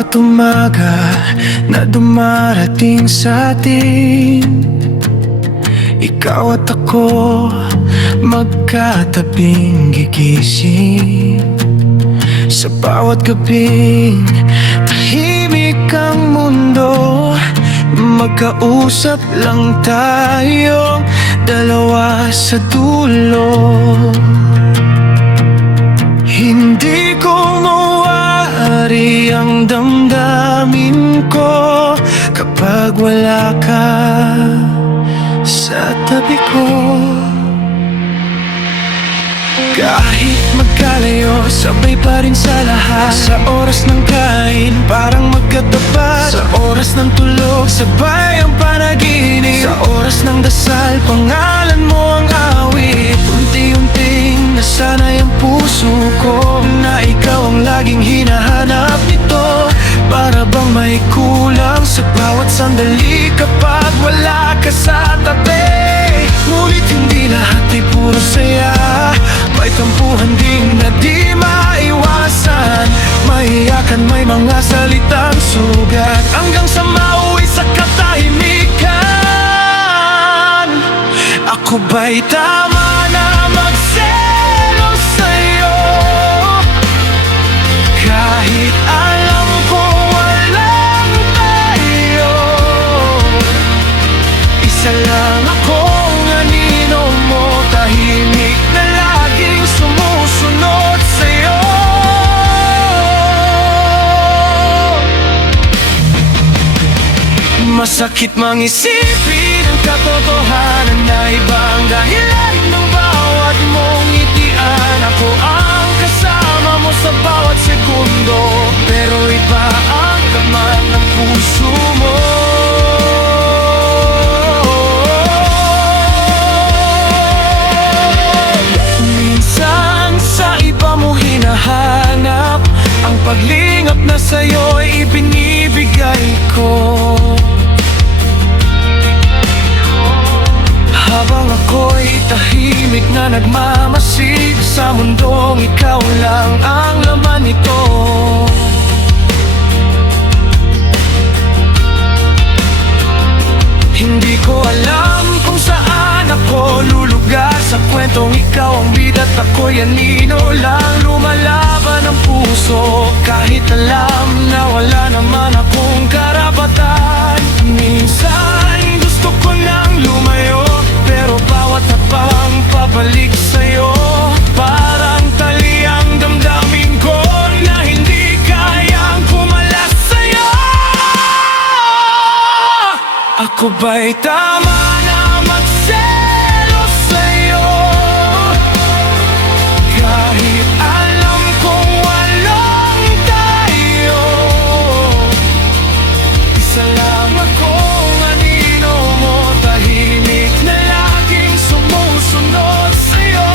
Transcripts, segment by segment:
bawat umaga na dumarating sa atin, ikaw at ako magkatabing gigising. Sa bawat gabing tahimik ang mundo, magkausap lang tayong dalawa sa dulo. Hindi ko mawari ang damdamin ko kapag wala ka sa tabi ko. Kahit magkalayo, sabay pa rin sa lahat. Sa oras ng kain, parang magkatapat. Sa oras ng tulog, sabay ang panaginip. Sa oras ng dasal, pangalan mo ang awit. Unti-unting nasanay ang puso ko na ikaw ang laging hinahanap nito. Para bang may kulang sa bawat sandali kapag wala ka sa tabi. Ngunit hindi lahat ay puro saya, may tampuhan din na di maiwasan. May iyakan, may mga salitang sugat, hanggang sa mauwi sa katahimikan. Ako ba'y tama na magselos sa'yo? Kahit alam ko walang tayo, isa lang akong anino mo, tahimik na laging sumusunod sa'yo. Masakit mang isipin ang katotohanan na ibang dahilan ng bawat mong ngitian. Ako ang kasama mo sa bawat segundo, pero iba ang laman ng puso mo. Minsan sa iba mo hinahanap ang paglingap na sa'yo'y ibinibigay ko. Habang ako'y tahimik na nagmamasid sa mundong ikaw lang ang laman nito. Hindi ko alam kung saan ako lulugar sa kwentong ikaw ang bida at ako'y anino lang. Lumalaban ang puso kahit alam na wala naman akong karapatan. Minsan gusto ko nang lumayo, pero bawat habang pabalik sa'yo, parang tali ang damdamin ko na hindi kayang pumalas sa'yo. Ako ba'y tama na magselos sa'yo? Kahit alam kong walang tayo, isa lang akong anino mo, tahimik na laging sumusunod sa'yo.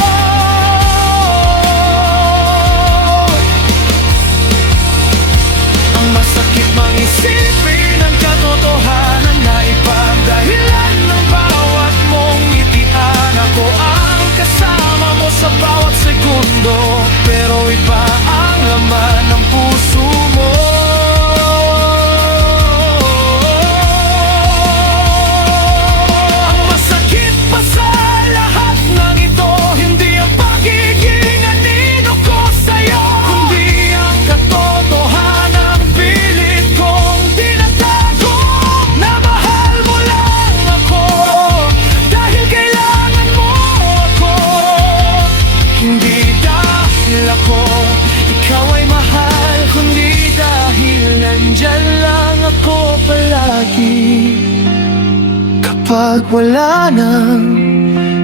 Ang masakit mang isipin ang katotohanan na ibang dahilan ng bawat mong ngitian. Ako ang kasama mo sa bawat segundo, pero iba ang laman ng puso mo. Ang masakit pa sa lahat ng ito, hindi ang pagiging anino ko sa'yo, kundi ang katotohanan, pilit kong tinatago na mahal mo lang ako dahil kailangan mo ako. Hindi dahil ako ikaw ay mahal, kundi dahil nandyan lang ako palagi kapag wala nang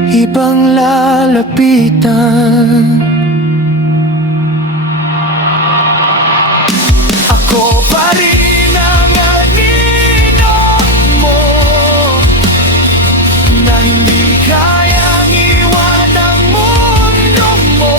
ibang lalapitan. Ako pa rin ang anino mo na hindi kayang iwan ang mundo mo.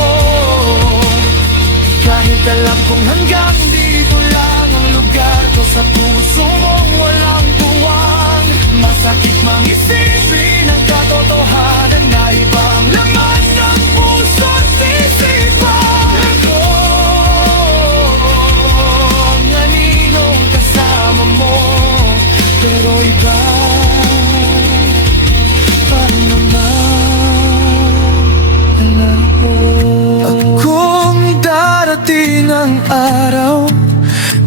Kahit alam kong hanggang dito lang ang lugar ko sa puso mong walang buwang. Masakit mang isipin ang katotohanan na ibang laman ng puso.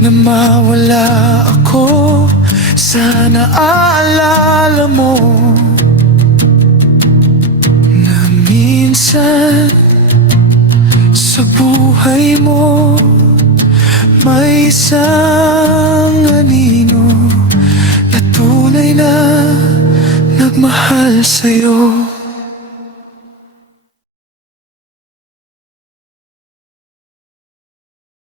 na mawala ako, sana aalala mo na minsan sa buhay mo may isang anino na tunay na nagmahal sa'yo.